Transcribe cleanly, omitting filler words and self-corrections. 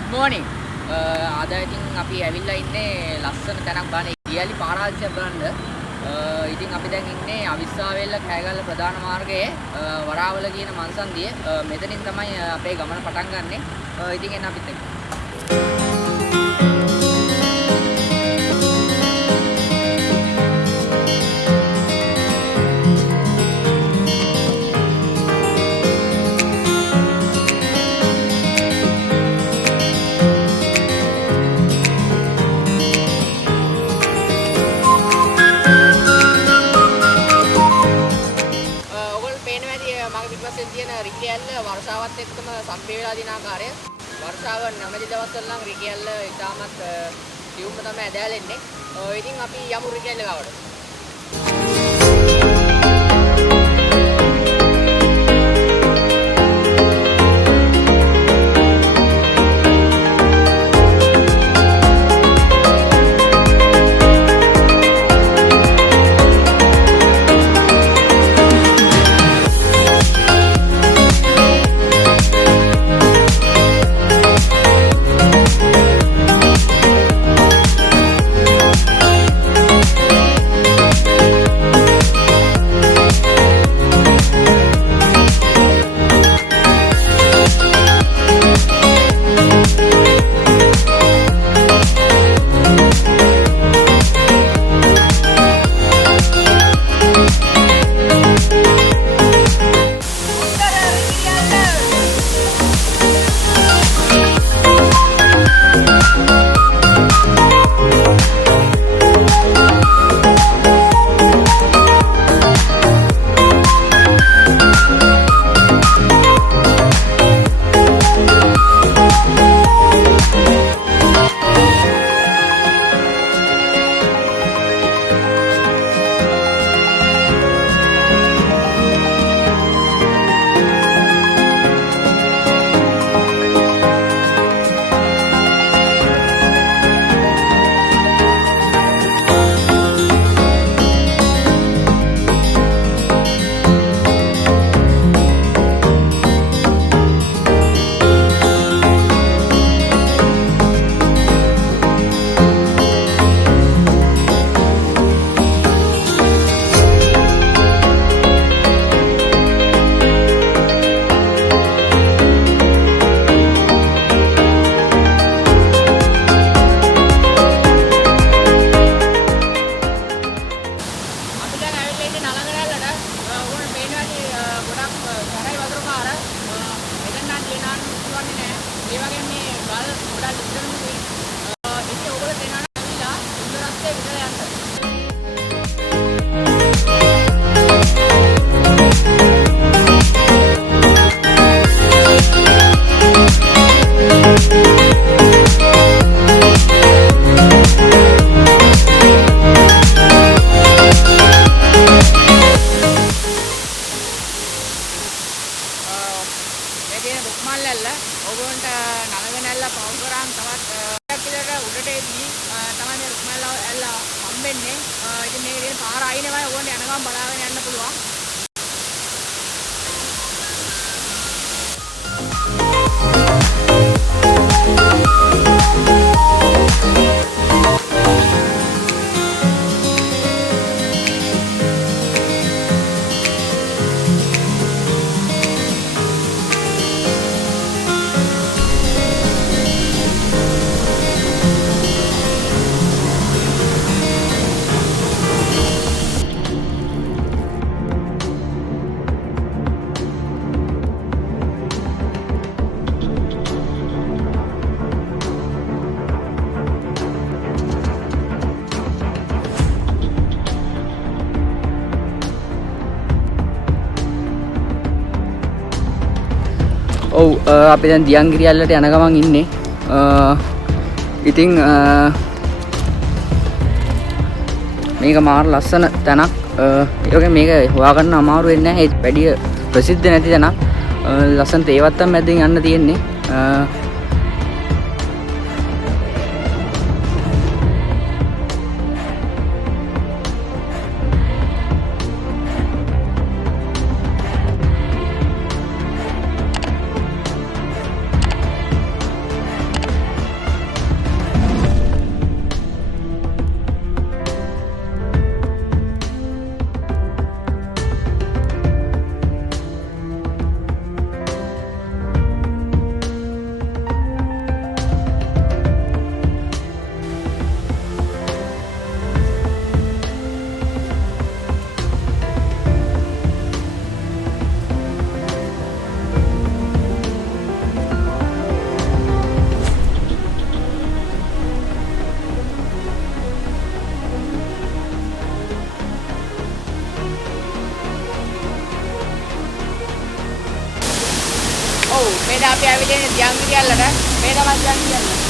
Good morning. අද ඉතින් අපි ඇවිල්ලා ඉන්නේ ලස්සන තැනක් බලන්න. ඉයලි පාරාජියක් බලන්න. ඉතින් අපි දැන් ඉන්නේ අවිස්සාවේල්ල කෑගල්ල ප්‍රධාන මාර්ගයේ වරාවල කියන මන්සන්දිය. මෙතනින් තමයි අපේ ගමන පටන් ගන්නෙ. ඉතින් එන්න අපිත් එක්ක. වර්ෂාවත් එක්කම සම්පේ වෙලා දින ආකාරය වර්ෂාව නැමැති දවස්වල නම් රිකැල්ල ඉතාමත් සියුම්ව තමයි ඇදහැලෙන්නේ. ඉතින් අපි යමු රිකැල්ල ගාවට. ඔව් අපි දැන් දියංගිරියල්ලට යන ගමන් ඉන්නේ. ඉතින් මේක මාර ලස්සන තැනක්. ඒ වගේ මේක හොයාගන්න අමාරු වෙන්නේ නැහැ. ඒ වැඩි ප්‍රසිද්ධ නැති තැනක්. ලස්සන තේවත්තම් මැදින් යන්න තියෙන්නේ. අපි ඇවිල්ලා ඉන්නේ දියංගිරියල්ලට. මේ තමයි දියංගිරියල්ල.